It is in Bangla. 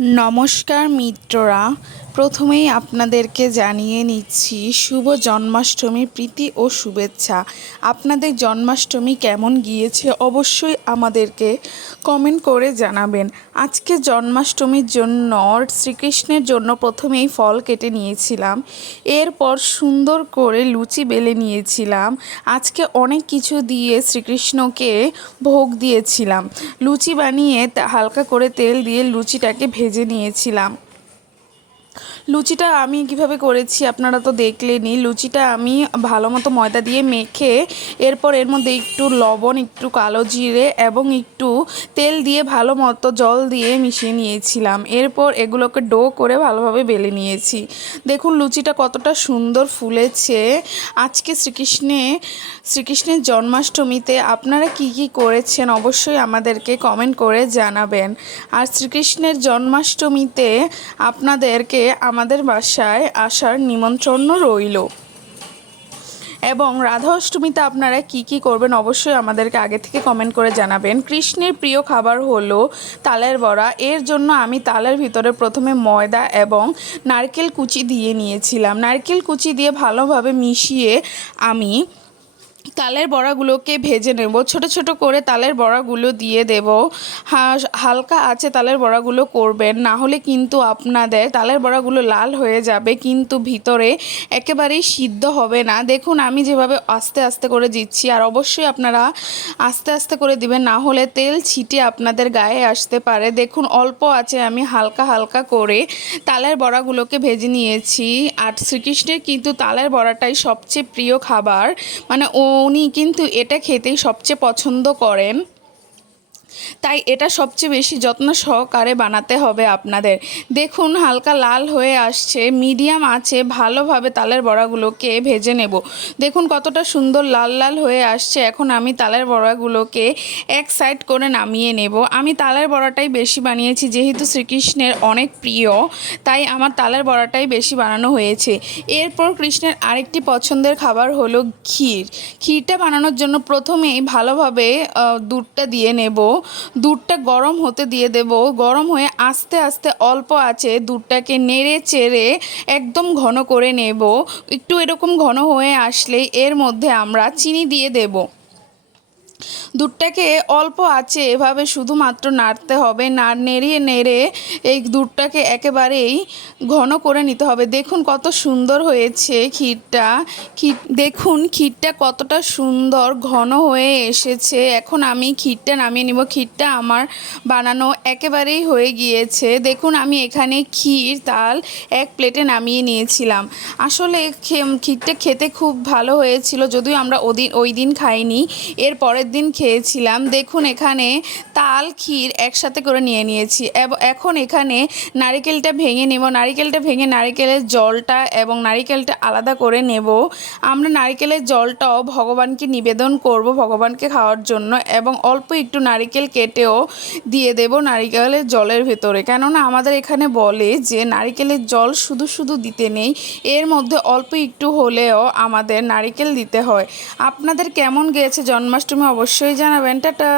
নমস্কার মিত্ররা প্রথমেই আপনাদেরকে জানিয়ে নিচ্ছি, শুভ জন্মাষ্টমীর প্রীতি ও শুভেচ্ছা। আপনাদের জন্মাষ্টমী কেমন গিয়েছে অবশ্যই আমাদেরকে কমেন্ট করে জানাবেন। আজকে জন্মাষ্টমীর জন্য, শ্রীকৃষ্ণের জন্য প্রথমেই ফল কেটে নিয়েছিলাম। এরপর সুন্দর করে লুচি বেলে নিয়েছিলাম। আজকে অনেক কিছু দিয়ে শ্রীকৃষ্ণকে ভোগ দিয়েছিলাম। লুচি বানিয়ে হালকা করে তেল দিয়ে লুচিটাকে ভেজে নিয়েছিলাম। লুচিটা আমি কীভাবে করেছি আপনারা তো দেখলেনই। লুচিটা আমি ভালো মতো ময়দা দিয়ে মেখে, এরপর এর মধ্যে একটু লবণ, একটু কালো জিরে এবং একটু তেল দিয়ে ভালো মতো জল দিয়ে মিশিয়ে নিয়েছিলাম। এরপর এগুলোকে ডো করে ভালোভাবে বেলে নিয়েছি। দেখুন, লুচিটা কতটা সুন্দর ফুলেছে। আজকে শ্রীকৃষ্ণে, শ্রীকৃষ্ণের জন্মাষ্টমীতে আপনারা কি কি করেছেন অবশ্যই আমাদেরকে কমেন্ট করে জানাবেন। আর শ্রীকৃষ্ণের জন্মাষ্টমীতে আপনাদেরকে আমাদের বাসায় আসার নিমন্ত্রণ রইল। এবং রাধা অষ্টমীতে আপনারা কি কি করবেন অবশ্যই আমাদেরকে আগে থেকে কমেন্ট করে জানাবেন। কৃষ্ণের প্রিয় খাবার হলো তালের বড়া। এর জন্য আমি তালের ভিতরে প্রথমে ময়দা এবং নারকেল কুচি দিয়ে নিয়েছিলাম। নারকেল কুচি দিয়ে ভালোভাবে মিশিয়ে আমি তালের বড়াগুলোকে ভেজে নেব। ছোট ছোট করে তালের বড়াগুলো দিয়ে দেব। হালকা আছে তালের বড়াগুলো করবেন। না হলে কিন্তু আপনাদের তালের বড়াগুলো লাল হয়ে যাবে, কিন্তু ভিতরে একেবারেই সিদ্ধ হবে না। দেখুন, আমি যেভাবে আস্তে আস্তে করে দিচ্ছি, আর অবশ্যই আপনারা আস্তে আস্তে করে দিবেন, না হলে তেল ছিটে আপনাদের গায়ে আসতে পারে। দেখুন, অল্প আছে, আমি হালকা হালকা করে তালের বড়াগুলোকে ভেজে নিয়েছি। আর শ্রীকৃষ্ণের কিন্তু তালের বড়াটাই সবচেয়ে প্রিয় খাবার। মানে ও উনি কিন্তু এটা খেতেই সবচেয়ে পছন্দ করেন। তাই এটা সবচেয়ে বেশি যত্ন সহকারে বানাতে হবে আপনাদের। দেখুন, হালকা লাল হয়ে আসছে, মিডিয়াম আছে, ভালোভাবে তালের বড়াগুলোকে ভেজে নেব। দেখুন, কতটা সুন্দর লাল লাল হয়ে আসছে। এখন আমি তালের বড়াগুলোকে এক সাইড করে নামিয়ে নেব। আমি তালের বড়াটাই বেশি বানিয়েছি, যেহেতু শ্রীকৃষ্ণের অনেক প্রিয়, তাই আমার তালের বড়াটাই বেশি বানানো হয়েছে। এরপর কৃষ্ণের আরেকটি পছন্দের খাবার হলো ক্ষীর। ক্ষীরটা বানানোর জন্য প্রথমেই ভালোভাবে দুধটা দিয়ে নেব। দুধটা গরম হতে দিয়ে দেব। গরম হয়ে আস্তে আস্তে অল্প আছে, দুধটাকে নেড়ে চেড়ে একদম ঘন করে নেব। একটু এরকম ঘন হয়ে আসলেই এর মধ্যে আমরা চিনি দিয়ে দেবো। দুধটাকে অল্প আছে, এভাবে শুধুমাত্র নাড়তে হবে। না, নেড়িয়ে নেড়ে এই দুধটাকে একেবারেই ঘন করে নিতে হবে। দেখুন কত সুন্দর হয়েছে ক্ষীরটা। ক্ষীর, দেখুন ক্ষীরটা কতটা সুন্দর ঘন হয়ে এসেছে। এখন আমি ক্ষীরটা নামিয়ে নিব। ক্ষীরটা আমার বানানো একেবারেই হয়ে গিয়েছে। দেখুন আমি এখানে ক্ষীর, তাল এক প্লেটে নামিয়ে নিয়েছিলাম। আসলে ক্ষীরটা খেতে খুব ভালো হয়েছিল, যদিও আমরা ওদিন, ওই দিন খাইনি। এর পরের দিন খেয়েছিলাম। দেখুন এখানে তাল, ক্ষীর একসাথে করে নিয়ে নিয়েছি। এখন এখানে নারিকেলটা ভেঙে নেব। নারিকেলটা ভেঙে নারিকেলের জলটা এবং নারিকেলটা আলাদা করে নেব। আমরা নারিকেলের জলটাও ভগবানকে নিবেদন করব ভগবানকে খাওয়ার জন্য এবং অল্প একটু নারিকেল কেটেও দিয়ে দেব নারিকেলের জলের ভেতরে। কেননা আমাদের এখানে বলে যে নারিকেলের জল শুধু শুধু দিতে নেই, এর মধ্যে অল্প একটু হলেও আমাদের নারিকেল দিতে হয়। আপনাদের কেমন গেছে জন্মাষ্টমী অবশ্যই জানাবেন টাটা।